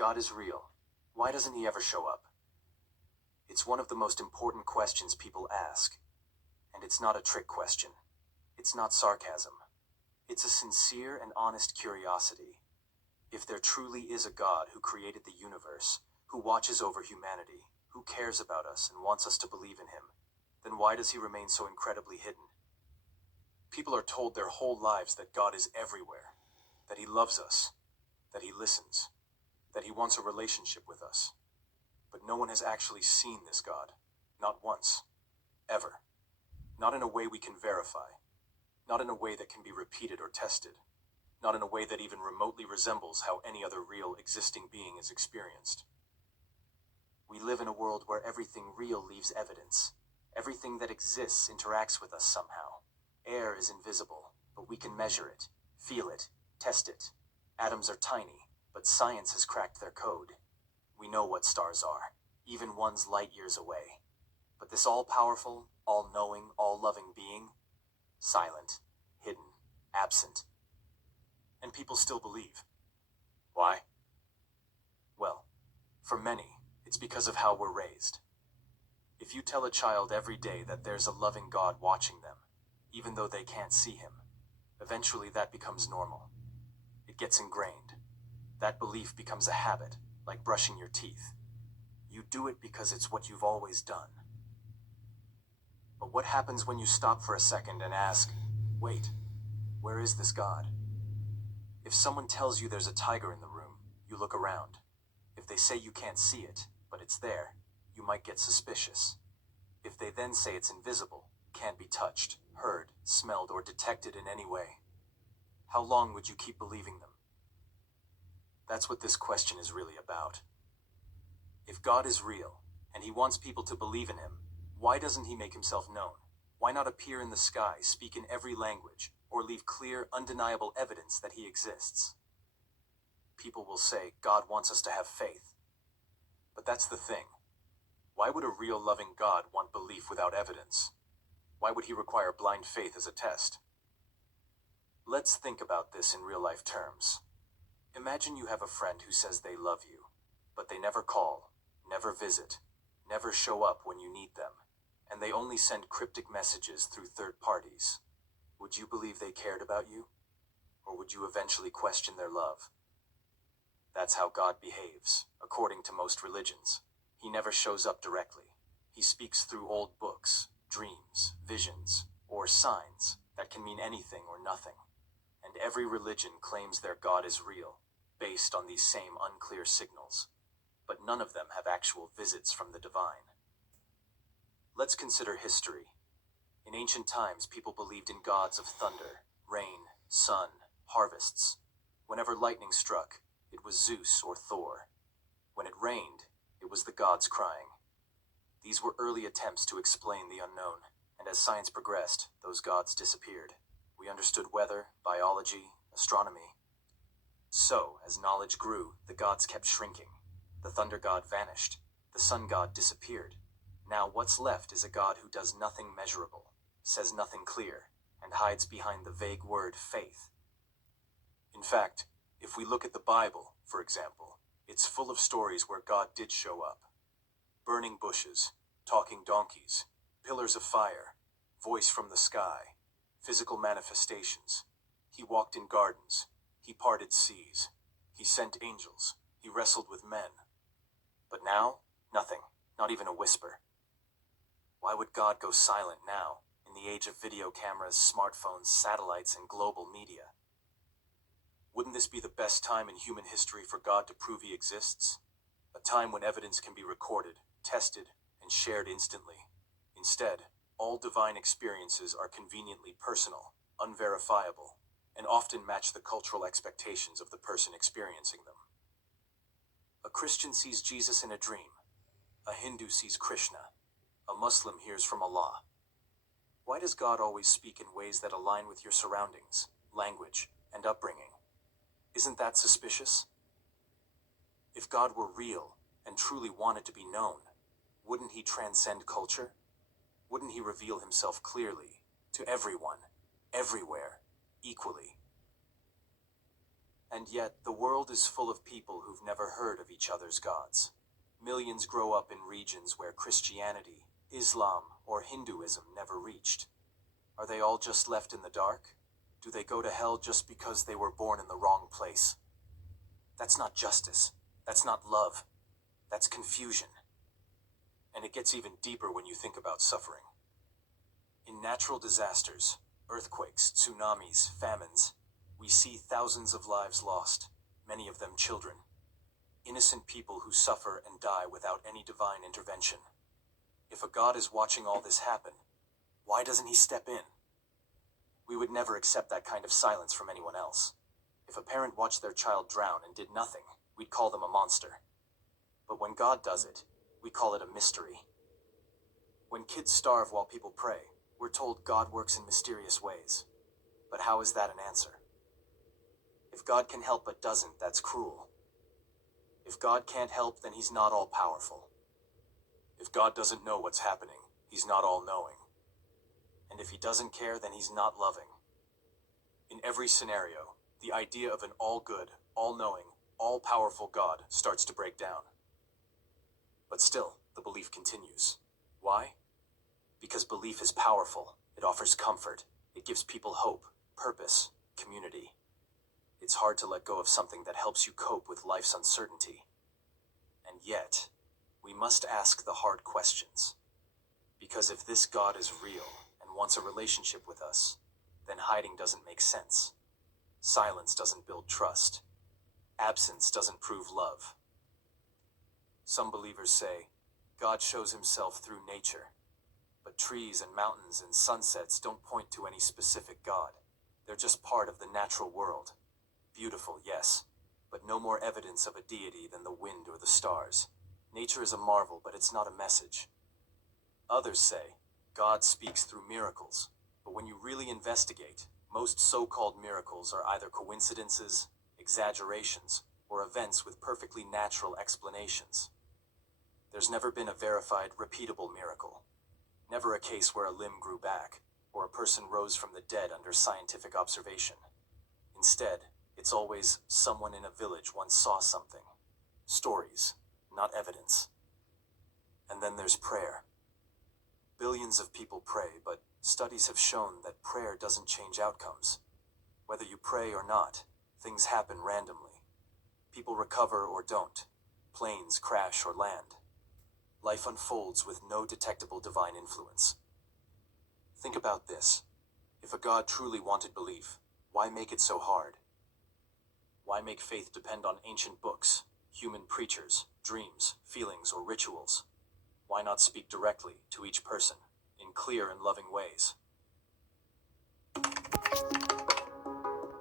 God is real, why doesn't he ever show up? It's one of the most important questions people ask. And it's not a trick question. It's not sarcasm. It's a sincere and honest curiosity. If there truly is a God who created the universe, who watches over humanity, who cares about us and wants us to believe in him, then why does he remain so incredibly hidden? People are told their whole lives that God is everywhere, that he loves us, that he listens, that he wants a relationship with us. But no one has actually seen this God, not once, ever. Not in a way we can verify, not in a way that can be repeated or tested, not in a way that even remotely resembles how any other real existing being is experienced. We live in a world where everything real leaves evidence. Everything that exists interacts with us somehow. Air is invisible, but we can measure it, feel it, test it. Atoms are tiny, but science has cracked their code. We know what stars are, even ones light years away. But this all-powerful, all-knowing, all-loving being, silent, hidden, absent. And people still believe. Why? Well, for many, it's because of how we're raised. If you tell a child every day that there's a loving God watching them, even though they can't see him, eventually that becomes normal. It gets ingrained. That belief becomes a habit, like brushing your teeth. You do it because it's what you've always done. But what happens when you stop for a second and ask, wait, where is this God? If someone tells you there's a tiger in the room, you look around. If they say you can't see it, but it's there, you might get suspicious. If they then say it's invisible, can't be touched, heard, smelled, or detected in any way, how long would you keep believing them? That's what this question is really about. If God is real, and he wants people to believe in him, why doesn't he make himself known? Why not appear in the sky, speak in every language, or leave clear, undeniable evidence that he exists? People will say God wants us to have faith. But that's the thing. Why would a real loving God want belief without evidence? Why would he require blind faith as a test? Let's think about this in real-life terms. Imagine you have a friend who says they love you, but they never call, never visit, never show up when you need them, and they only send cryptic messages through third parties. Would you believe they cared about you? Or would you eventually question their love? That's how God behaves, according to most religions. He never shows up directly. He speaks through old books, dreams, visions, or signs that can mean anything or nothing. And every religion claims their God is real, based on these same unclear signals. But none of them have actual visits from the divine. Let's consider history. In ancient times, people believed in gods of thunder, rain, sun, harvests. Whenever lightning struck, it was Zeus or Thor. When it rained, it was the gods crying. These were early attempts to explain the unknown, and as science progressed, those gods disappeared. We understood weather, biology, astronomy. So, as knowledge grew, the gods kept shrinking. The thunder god vanished. The sun god disappeared. Now what's left is a God who does nothing measurable, says nothing clear, and hides behind the vague word faith. In fact, if we look at the Bible, for example, it's full of stories where God did show up. Burning bushes, talking donkeys, pillars of fire, voice from the sky, physical manifestations. He walked in gardens, he parted seas, he sent angels, he wrestled with men. But now, nothing, not even a whisper. Why would God go silent now, in the age of video cameras, smartphones, satellites, and global media? Wouldn't this be the best time in human history for God to prove he exists? A time when evidence can be recorded, tested, and shared instantly. Instead, all divine experiences are conveniently personal, unverifiable, and often match the cultural expectations of the person experiencing them. A Christian sees Jesus in a dream. A Hindu sees Krishna. A Muslim hears from Allah. Why does God always speak in ways that align with your surroundings, language, and upbringing? Isn't that suspicious? If God were real and truly wanted to be known, wouldn't he transcend culture? Wouldn't he reveal himself clearly, to everyone, everywhere, equally? And yet, the world is full of people who've never heard of each other's gods. Millions grow up in regions where Christianity, Islam, or Hinduism never reached. Are they all just left in the dark? Do they go to hell just because they were born in the wrong place? That's not justice. That's not love. That's confusion. And it gets even deeper when you think about suffering. In natural disasters, earthquakes, tsunamis, famines, we see thousands of lives lost, many of them children. Innocent people who suffer and die without any divine intervention. If a God is watching all this happen, why doesn't he step in? We would never accept that kind of silence from anyone else. If a parent watched their child drown and did nothing, we'd call them a monster. But when God does it, we call it a mystery. When kids starve while people pray, we're told God works in mysterious ways. But how is that an answer? If God can help but doesn't, that's cruel. If God can't help, then he's not all-powerful. If God doesn't know what's happening, he's not all-knowing. And if he doesn't care, then he's not loving. In every scenario, the idea of an all-good, all-knowing, all-powerful God starts to break down. But still, the belief continues. Why? Because belief is powerful. It offers comfort. It gives people hope, purpose, community. It's hard to let go of something that helps you cope with life's uncertainty. And yet, we must ask the hard questions. Because if this God is real and wants a relationship with us, then hiding doesn't make sense. Silence doesn't build trust. Absence doesn't prove love. Some believers say, God shows himself through nature. But trees and mountains and sunsets don't point to any specific God. They're just part of the natural world. Beautiful, yes, but no more evidence of a deity than the wind or the stars. Nature is a marvel, but it's not a message. Others say, God speaks through miracles, but when you really investigate, most so-called miracles are either coincidences, exaggerations, or events with perfectly natural explanations. There's never been a verified, repeatable miracle. Never a case where a limb grew back, or a person rose from the dead under scientific observation. Instead, it's always someone in a village once saw something. Stories, not evidence. And then there's prayer. Billions of people pray, but studies have shown that prayer doesn't change outcomes. Whether you pray or not, things happen randomly. People recover or don't. Planes crash or land. Life unfolds with no detectable divine influence. Think about this. If a God truly wanted belief, why make it so hard? Why make faith depend on ancient books, human preachers, dreams, feelings, or rituals? Why not speak directly to each person, in clear and loving ways?